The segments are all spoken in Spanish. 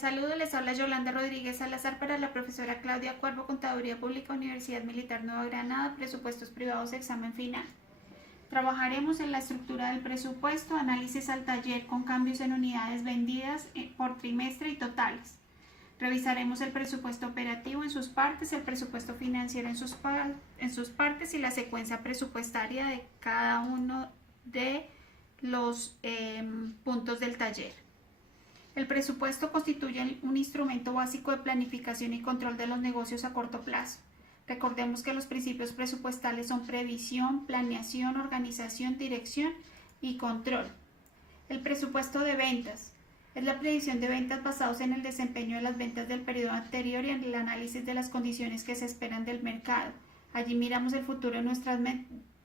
Saludos, les habla Yolanda Rodríguez Salazar para la profesora Claudia Cuervo, Contaduría Pública, Universidad Militar Nueva Granada, Presupuestos Privados, Examen Final. Trabajaremos en la estructura del presupuesto, análisis al taller con cambios en unidades vendidas por trimestre y totales. Revisaremos el presupuesto operativo en sus partes, el presupuesto financiero en sus partes y la secuencia presupuestaria de cada uno de los puntos del taller. El presupuesto constituye un instrumento básico de planificación y control de los negocios a corto plazo. Recordemos que los principios presupuestales son previsión, planeación, organización, dirección y control. El presupuesto de ventas es la predicción de ventas basados en el desempeño de las ventas del periodo anterior y en el análisis de las condiciones que se esperan del mercado. Allí miramos el futuro de nuestras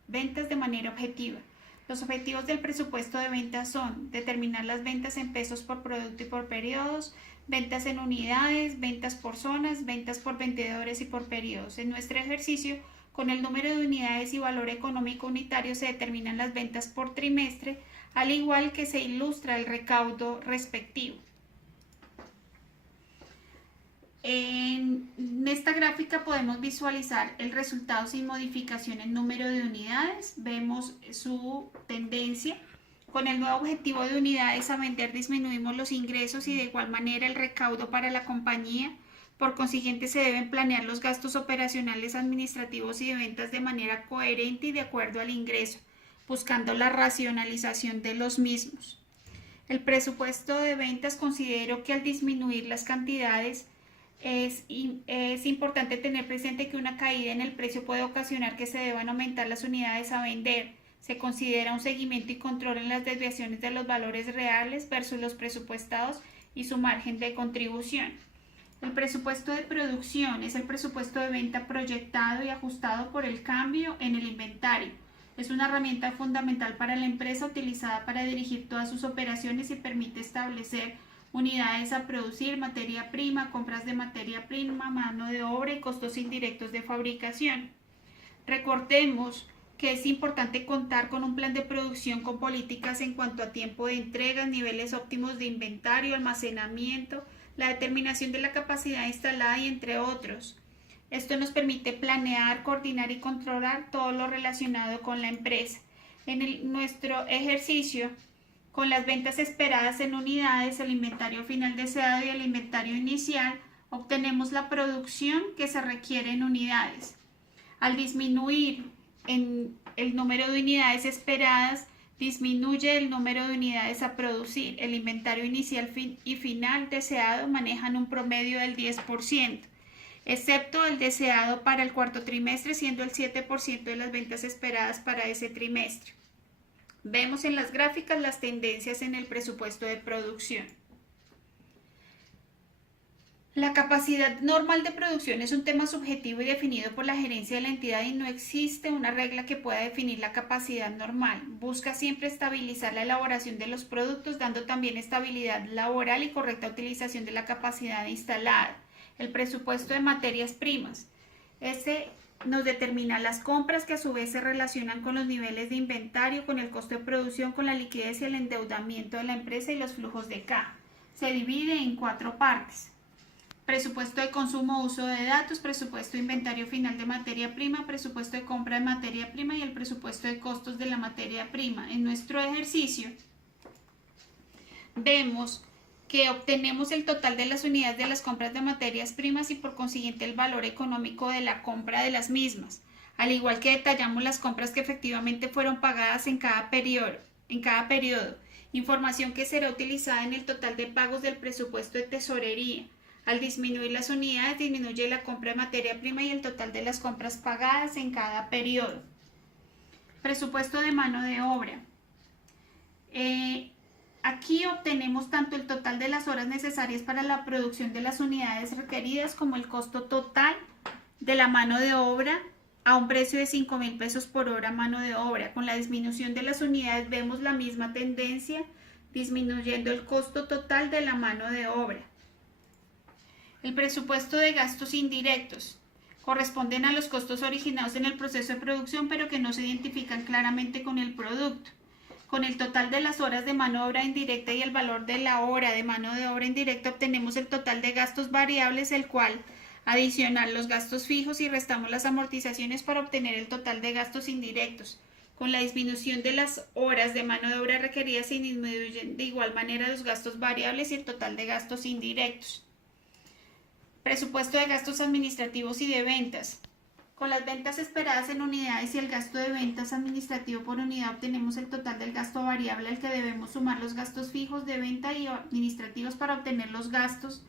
ventas de manera objetiva. Los objetivos del presupuesto de ventas son determinar las ventas en pesos por producto y por periodos, ventas en unidades, ventas por zonas, ventas por vendedores y por periodos. En nuestro ejercicio, con el número de unidades y valor económico unitario se determinan las ventas por trimestre, al igual que se ilustra el recaudo respectivo. En esta gráfica podemos visualizar el resultado sin modificación en número de unidades. Vemos su tendencia. Con el nuevo objetivo de unidades a vender disminuimos los ingresos y de igual manera el recaudo para la compañía. Por consiguiente se deben planear los gastos operacionales, administrativos y de ventas de manera coherente y de acuerdo al ingreso, buscando la racionalización de los mismos. El presupuesto de ventas, considero que al disminuir las cantidades es importante tener presente que una caída en el precio puede ocasionar que se deban aumentar las unidades a vender. Se considera un seguimiento y control en las desviaciones de los valores reales versus los presupuestados y su margen de contribución. El presupuesto de producción es el presupuesto de venta proyectado y ajustado por el cambio en el inventario. Es una herramienta fundamental para la empresa utilizada para dirigir todas sus operaciones y permite establecer unidades a producir, materia prima, compras de materia prima, mano de obra y costos indirectos de fabricación. Recordemos que es importante contar con un plan de producción con políticas en cuanto a tiempo de entrega, niveles óptimos de inventario, almacenamiento, la determinación de la capacidad instalada y entre otros. Esto nos permite planear, coordinar y controlar todo lo relacionado con la empresa. En nuestro ejercicio, con las ventas esperadas en unidades, el inventario final deseado y el inventario inicial, obtenemos la producción que se requiere en unidades. Al disminuir en el número de unidades esperadas, disminuye el número de unidades a producir. El inventario inicial y final deseado manejan un promedio del 10%, excepto el deseado para el cuarto trimestre, siendo el 7% de las ventas esperadas para ese trimestre. Vemos en las gráficas las tendencias en el presupuesto de producción. La capacidad normal de producción es un tema subjetivo y definido por la gerencia de la entidad y no existe una regla que pueda definir la capacidad normal. Busca siempre estabilizar la elaboración de los productos, dando también estabilidad laboral y correcta utilización de la capacidad instalada. El presupuesto de materias primas. Nos determina las compras que a su vez se relacionan con los niveles de inventario, con el costo de producción, con la liquidez y el endeudamiento de la empresa y los flujos de caja. Se divide en 4 partes. Presupuesto de consumo, uso de datos, presupuesto de inventario final de materia prima, presupuesto de compra de materia prima y el presupuesto de costos de la materia prima. En nuestro ejercicio vemos que obtenemos el total de las unidades de las compras de materias primas y por consiguiente el valor económico de la compra de las mismas, al igual que detallamos las compras que efectivamente fueron pagadas en cada periodo, información que será utilizada en el total de pagos del presupuesto de tesorería. Al disminuir las unidades, disminuye la compra de materia prima y el total de las compras pagadas en cada periodo. Presupuesto de mano de obra. Aquí obtenemos tanto el total de las horas necesarias para la producción de las unidades requeridas como el costo total de la mano de obra a un precio de 5,000 pesos por hora mano de obra. Con la disminución de las unidades vemos la misma tendencia, disminuyendo el costo total de la mano de obra. El presupuesto de gastos indirectos corresponden a los costos originados en el proceso de producción pero que no se identifican claramente con el producto. Con el total de las horas de mano de obra indirecta y el valor de la hora de mano de obra indirecta obtenemos el total de gastos variables, el cual adicional los gastos fijos y restamos las amortizaciones para obtener el total de gastos indirectos. Con la disminución de las horas de mano de obra requeridas se disminuyen de igual manera los gastos variables y el total de gastos indirectos. Presupuesto de gastos administrativos y de ventas. Con las ventas esperadas en unidades y el gasto de ventas administrativo por unidad obtenemos el total del gasto variable al que debemos sumar los gastos fijos de venta y administrativos para obtener los gastos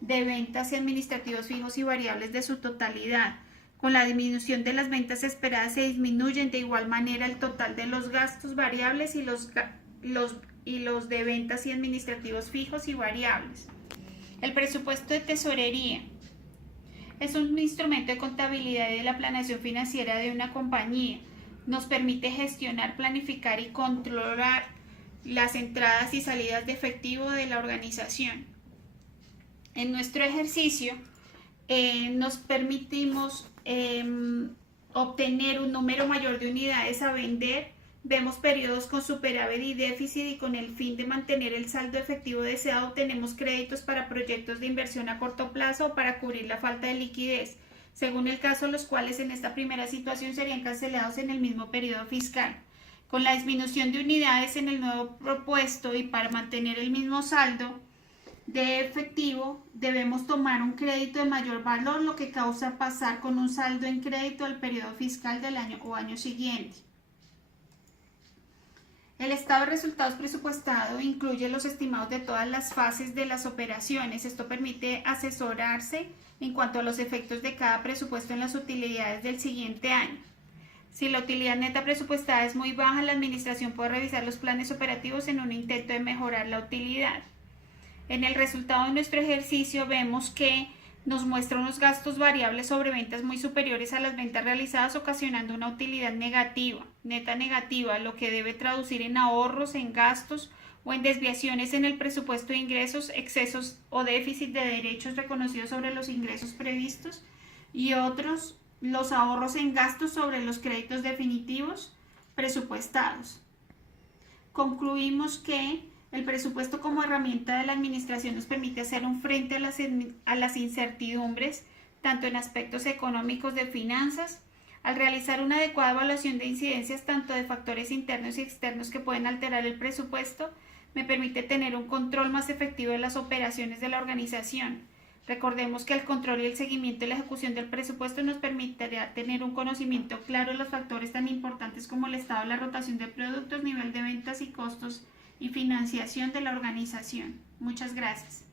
de ventas y administrativos fijos y variables de su totalidad. Con la disminución de las ventas esperadas se disminuyen de igual manera el total de los gastos variables y los de ventas y administrativos fijos y variables. El presupuesto de tesorería es un instrumento de contabilidad y de la planeación financiera de una compañía. Nos permite gestionar, planificar y controlar las entradas y salidas de efectivo de la organización. En nuestro ejercicio nos permitimos obtener un número mayor de unidades a vender. Vemos periodos con superávit y déficit y con el fin de mantener el saldo efectivo deseado obtenemos créditos para proyectos de inversión a corto plazo o para cubrir la falta de liquidez, según el caso, los cuales en esta primera situación serían cancelados en el mismo periodo fiscal. Con la disminución de unidades en el nuevo propuesto y para mantener el mismo saldo de efectivo, debemos tomar un crédito de mayor valor, lo que causa pasar con un saldo en crédito al periodo fiscal del año o año siguiente. El estado de resultados presupuestado incluye los estimados de todas las fases de las operaciones. Esto permite asesorarse en cuanto a los efectos de cada presupuesto en las utilidades del siguiente año. Si la utilidad neta presupuestada es muy baja, la administración puede revisar los planes operativos en un intento de mejorar la utilidad. En el resultado de nuestro ejercicio vemos que nos muestra unos gastos variables sobre ventas muy superiores a las ventas realizadas, ocasionando una utilidad negativa, neta negativa, lo que debe traducir en ahorros, en gastos o en desviaciones en el presupuesto de ingresos, excesos o déficit de derechos reconocidos sobre los ingresos previstos y otros, los ahorros en gastos sobre los créditos definitivos presupuestados. Concluimos que el presupuesto como herramienta de la administración nos permite hacer un frente a las incertidumbres, tanto en aspectos económicos de finanzas, al realizar una adecuada evaluación de incidencias tanto de factores internos y externos que pueden alterar el presupuesto, me permite tener un control más efectivo de las operaciones de la organización. Recordemos que el control y el seguimiento de la ejecución del presupuesto nos permitirá tener un conocimiento claro de los factores tan importantes como el estado de la rotación de productos, nivel de ventas y costos y financiación de la organización. Muchas gracias.